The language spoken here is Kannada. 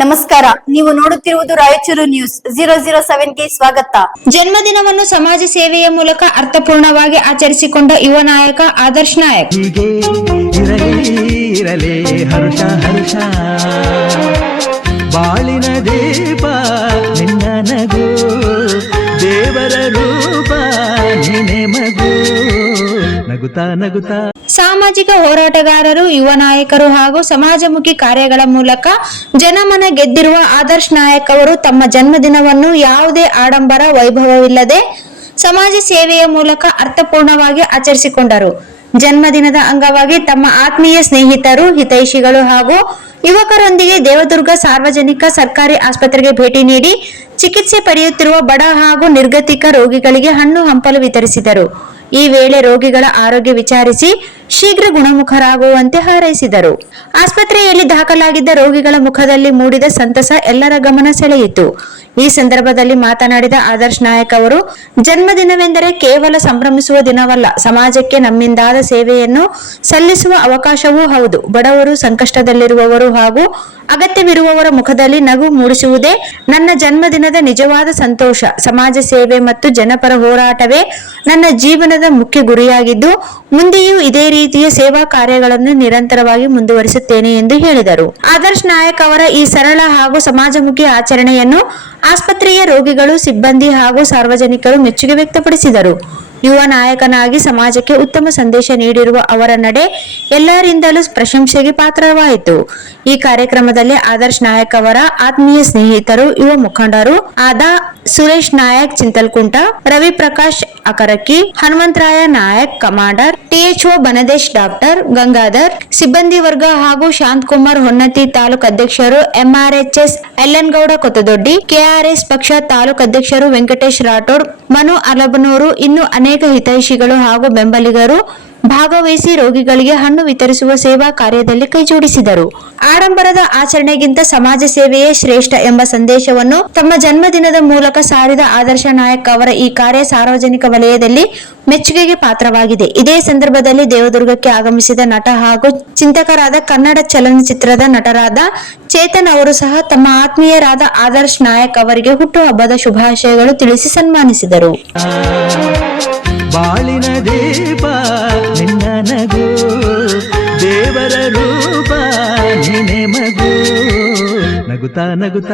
ನಮಸ್ಕಾರ, ನೀವು ನೋಡುತ್ತಿರುವುದು ರಾಯಚೂರು ನ್ಯೂಸ್ 007ಗೆ ಸ್ವಾಗತ. ಜನ್ಮದಿನವನ್ನು ಸಮಾಜ ಸೇವೆಯ ಮೂಲಕ ಅರ್ಥಪೂರ್ಣವಾಗಿ ಆಚರಿಸಿಕೊಂಡ ಯುವ ನಾಯಕ ಆದರ್ಶ್ ನಾಯಕ್. ಹೀಗೆ ಇರಲಿ ಹರ್ಷ ಹರ್ಷ, ಬಾಳಿನ ದೀಪ ನಿನ್ನ ನಗು, ದೇವರ ರೂಪ ನಿನ್ನೆ ಮಗು, ನಗುತ್ತಾ ನಗುತ್ತಾ. ಸಾಮಾಜಿಕ ಹೋರಾಟಗಾರರು, ಯುವ ನಾಯಕರು ಹಾಗೂ ಸಮಾಜಮುಖಿ ಕಾರ್ಯಗಳ ಮೂಲಕ ಜನಮನ ಗೆದ್ದಿರುವ ಆದರ್ಶ್ ನಾಯಕ್ ಅವರು ತಮ್ಮ ಜನ್ಮದಿನವನ್ನು ಯಾವುದೇ ಆಡಂಬರ ವೈಭವವಿಲ್ಲದೆ ಸಮಾಜ ಸೇವೆಯ ಮೂಲಕ ಅರ್ಥಪೂರ್ಣವಾಗಿ ಆಚರಿಸಿಕೊಂಡರು. ಜನ್ಮದಿನದ ಅಂಗವಾಗಿ ತಮ್ಮ ಆತ್ಮೀಯ ಸ್ನೇಹಿತರು, ಹಿತೈಷಿಗಳು ಹಾಗೂ ಯುವಕರೊಂದಿಗೆ ದೇವದುರ್ಗ ಸಾರ್ವಜನಿಕ ಸರ್ಕಾರಿ ಆಸ್ಪತ್ರೆಗೆ ಭೇಟಿ ನೀಡಿ ಚಿಕಿತ್ಸೆ ಪಡೆಯುತ್ತಿರುವ ಬಡ ಹಾಗೂ ನಿರ್ಗತಿಕ ರೋಗಿಗಳಿಗೆ ಹಣ್ಣು ಹಂಪಲು ವಿತರಿಸಿದರು. ಈ ವೇಳೆ ರೋಗಿಗಳ ಆರೋಗ್ಯ ವಿಚಾರಿಸಿ ಶೀಘ್ರ ಗುಣಮುಖರಾಗುವಂತೆ ಹಾರೈಸಿದರು. ಆಸ್ಪತ್ರೆಯಲ್ಲಿ ದಾಖಲಾಗಿದ್ದ ರೋಗಿಗಳ ಮುಖದಲ್ಲಿ ಮೂಡಿದ ಸಂತಸ ಎಲ್ಲರ ಗಮನ ಸೆಳೆಯಿತು. ಈ ಸಂದರ್ಭದಲ್ಲಿ ಮಾತನಾಡಿದ ಆದರ್ಶ್ ನಾಯಕ್ ಅವರು, ಜನ್ಮದಿನವೆಂದರೆ ಕೇವಲ ಸಂಭ್ರಮಿಸುವ ದಿನವಲ್ಲ, ಸಮಾಜಕ್ಕೆ ನಮ್ಮಿಂದಾದ ಸೇವೆಯನ್ನು ಸಲ್ಲಿಸುವ ಅವಕಾಶವೂ ಹೌದು. ಬಡವರು, ಸಂಕಷ್ಟದಲ್ಲಿರುವವರು ಹಾಗೂ ಅಗತ್ಯವಿರುವವರ ಮುಖದಲ್ಲಿ ನಗು ಮೂಡಿಸುವುದೇ ನನ್ನ ಜನ್ಮದಿನದ ನಿಜವಾದ ಸಂತೋಷ. ಸಮಾಜ ಸೇವೆ ಮತ್ತು ಜನಪರ ಹೋರಾಟವೇ ನನ್ನ ಜೀವನದ ಮುಖ್ಯ ಗುರಿಯಾಗಿದ್ದು, ಮುಂದೆಯೂ ಇದೇ ರೀತಿಯ ಸೇವಾ ಕಾರ್ಯಗಳನ್ನು ನಿರಂತರವಾಗಿ ಮುಂದುವರಿಸುತ್ತೇನೆ ಎಂದು ಹೇಳಿದರು. ಆದರ್ಶ್ ನಾಯಕ್ ಅವರ ಈ ಸರಳ ಹಾಗೂ ಸಮಾಜಮುಖಿ ಆಚರಣೆಯನ್ನು ಆಸ್ಪತ್ರೆಯ ರೋಗಿಗಳು, ಸಿಬ್ಬಂದಿ ಹಾಗೂ ಸಾರ್ವಜನಿಕರು ಮೆಚ್ಚುಗೆ ವ್ಯಕ್ತಪಡಿಸಿದರು. ಯುವ ನಾಯಕನಾಗಿ ಸಮಾಜಕ್ಕೆ ಉತ್ತಮ ಸಂದೇಶ ನೀಡಿರುವ ಅವರ ನಡೆ ಎಲ್ಲರಿಂದಲೂ ಪ್ರಶಂಸೆಗೆ ಪಾತ್ರವಾಯಿತು. ಈ ಕಾರ್ಯಕ್ರಮದಲ್ಲಿ ಆದರ್ಶ್ ನಾಯಕ್ ಅವರ ಆತ್ಮೀಯ ಸ್ನೇಹಿತರು, ಯುವ ಮುಖಂಡರು ಆದ Suresh Nayak Chintalkunta, Ravi Prakash Akarakki, Hanumantharaya Nayak commander, THO Banadesh, doctor Gangadhar, ಸಿಬ್ಬಂದಿ ವರ್ಗ ಹಾಗೂ ಶಾಂತಕುಮಾರ್ ಹೊನ್ನತಿ ತಾಲೂಕು ಅಧ್ಯಕ್ಷರು, ಎಂಆರ್ಎಚ್ಎಸ್ ಎಲ್ಲನಗೌಡ ಕೊತ್ತದೊಡ್ಡಿ, ಕೆಆರ್ಎಸ್ ಪಕ್ಷ ತಾಲೂಕು ಅಧ್ಯಕ್ಷರು ವೆಂಕಟೇಶ್ ರಾಠೋಡ್, ಮನು ಅಲಬನೂರು, ಇನ್ನು ಅನೇಕ ಹಿತೈಷಿಗಳು ಹಾಗೂ ಬೆಂಬಲಿಗರು ಭಾಗವಹಿಸಿ ರೋಗಿಗಳಿಗೆ ಹಣ್ಣು ವಿತರಿಸುವ ಸೇವಾ ಕಾರ್ಯದಲ್ಲಿ ಕೈಜೋಡಿಸಿದರು. ಆಡಂಬರದ ಆಚರಣೆಗಿಂತ ಸಮಾಜ ಸೇವೆಯೇ ಶ್ರೇಷ್ಠ ಎಂಬ ಸಂದೇಶವನ್ನು ತಮ್ಮ ಜನ್ಮದಿನದ ಮೂಲಕ ಸಾರಿದ ಆದರ್ಶ ನಾಯಕ್ ಅವರ ಈ ಕಾರ್ಯ ಸಾರ್ವಜನಿಕ ವಲಯದಲ್ಲಿ ಮೆಚ್ಚುಗೆಗೆ ಪಾತ್ರವಾಗಿದೆ. ಇದೇ ಸಂದರ್ಭದಲ್ಲಿ ದೇವದುರ್ಗಕ್ಕೆ ಆಗಮಿಸಿದ ನಟ ಹಾಗೂ ಚಿಂತಕರಾದ ಕನ್ನಡ ಚಲನಚಿತ್ರದ ನಟರಾದ ಚೇತನ್ ಅವರು ಸಹ ತಮ್ಮ ಆತ್ಮೀಯರಾದ ಆದರ್ಶ್ ನಾಯಕ್ ಅವರಿಗೆ ಹುಟ್ಟುಹಬ್ಬದ ಶುಭಾಶಯಗಳು ತಿಳಿಸಿ ಸನ್ಮಾನಿಸಿದರು. ಬಾಳಿನ ದೀಪ ನಿನ್ನ ನಗು, ದೇವರ ರೂಪ ನಿನ್ನೆ ಮಗು, ನಗುತ್ತಾ ನಗುತ್ತಾ.